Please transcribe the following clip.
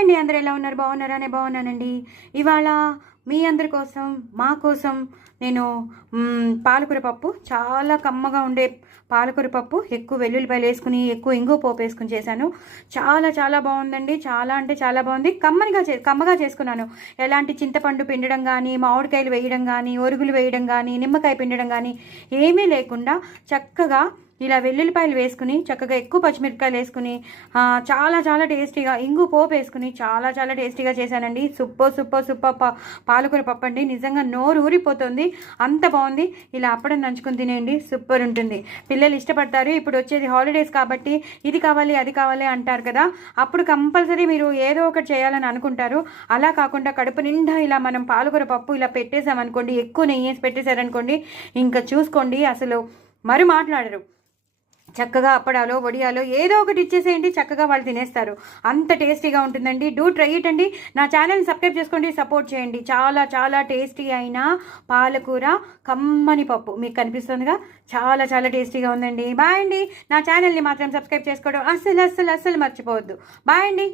Hi అండి, అందరూ ఎలా ఉన్నారు? బాగున్నారా? నేను బాగున్నానండి. ఇవాళ మీ అందరి కోసం, మా కోసం నేను పాలకూర పప్పు, చాలా కమ్మగా ఉండే పాలకూర పప్పు, ఎక్కువ వెల్లుల్లిపాయలు వేసుకుని, ఎక్కువ ఇంగువ పోపు వేసుకుని చేశాను. చాలా చాలా బాగుందండి. చాలా అంటే చాలా బాగుంది. కమ్మగా చేసుకున్నాను. ఎలాంటి చింతపండు పిండడం కానీ, మామిడికాయలు వేయడం కానీ, ఒరుగులు వేయడం కానీ, నిమ్మకాయ పిండడం కానీ ఏమీ లేకుండా చక్కగా ఇలా వెల్లుల్లిపాయలు వేసుకుని, చక్కగా ఎక్కువ పచ్చిమిరపకాయలు వేసుకుని, చాలా చాలా టేస్టీగా ఇంగు పోపు వేసుకుని చాలా చాలా టేస్టీగా చేశానండి. సూపర్ పాలకూర పప్పు అండి. నిజంగా నోరు ఊరిపోతుంది, అంత బాగుంది. ఇలా అప్పడం నంచుకొని తినేయండి, సూపర్ ఉంటుంది. పిల్లలు ఇష్టపడతారు. ఇప్పుడు వచ్చేది హాలిడేస్ కాబట్టి ఇది కావాలి అది కావాలి అంటారు కదా, అప్పుడు కంపల్సరీ మీరు ఏదో ఒకటి చేయాలని అనుకుంటారు. అలా కాకుండా కడుపు నిండా ఇలా మనం పాలకూర పప్పు ఇలా పెట్టేసామనుకోండి, ఎక్కువ నెయ్యి వేసి పెట్టేశారనుకోండి, ఇంకా చూసుకోండి అసలు మరి మాట్లాడరు. చక్కగా అప్పడాలో వడియాలో ఏదో ఒకటి ఇచ్చేసేయండి, చక్కగా వాళ్ళు తినేస్తారు. అంత టేస్టీగా ఉంటుందండి. డూ ట్రై ఇట్ అండి. నా ఛానల్ని సబ్స్క్రైబ్ చేసుకోండి, సపోర్ట్ చేయండి. చాలా చాలా టేస్టీ అయిన పాలకూర కమ్మని పప్పు మీకు కనిపిస్తుందిగా, చాలా చాలా టేస్టీగా ఉందండి. బాయ్ అండి. నా ఛానల్ని మాత్రం సబ్స్క్రైబ్ చేసుకోవడం అస్సలు మర్చిపోవద్దు. బాయ్ అండి.